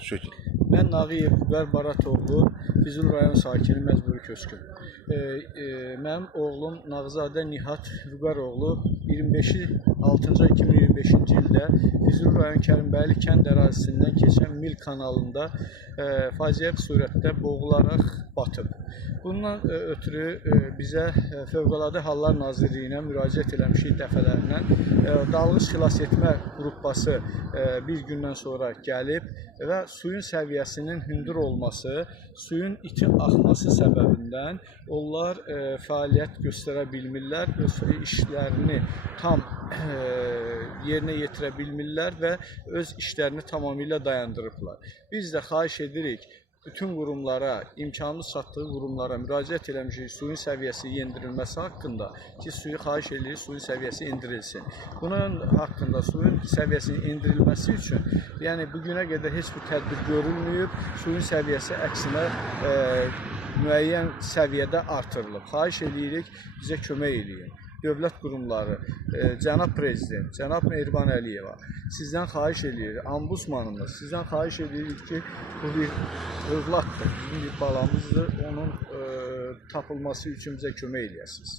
Şükür. Mən Nağıyev Vüqar Baratoğlu, Füzuli rayon sakini, məcburi köçkün. Mənim oğlum Nağzadə Nihat Vüqar oğlu 25-i 6-cı ay 2025-ci ildə Füzuli rayon Kərimbəyli kənd ərazisindən keçən Mil kanalında faciəvi surətdə boğularaq batıb. Bundan ötürü bizə Fövqəladə Hallar Nazirliyinə müraciət eləmişik dəfələrlə. Dalğıc xilas etmə qrupası bir gündən sonra gəlib və suyun səviyyəsinin hündür olması, suyun itin axması səbəbindən onlar fəaliyyət göstərə bilmirlər, öz işlərini tam yerinə yetirə bilmirlər və öz işlərini tamamilə dayandırıblar. Biz də xahiş edirik, bütün qurumlara, imkanımız çatdığı qurumlara müraciət eləmişik suyun səviyyəsi endirilməsi haqqında ki, xahiş edirik, suyun səviyyəsi endirilsin. Bunun haqqında suyun səviyyəsinin endirilməsi üçün, yəni bugünə qədər heç bir tədbir görülməyib, suyun səviyyəsi əksinə müəyyən səviyyədə artırılıb. Xahiş edirik, bizə kömək eləyin. Dövlət qurumları, cənab prezident, cənab Mehriban Əliyeva, sizdən xahiş edirik, ombudsmanımız, sizdən xahiş edirik ki, bu bir övladdır, bizim bir balamızdır, onun tapılması üçün bizə kömək eləyəsiniz.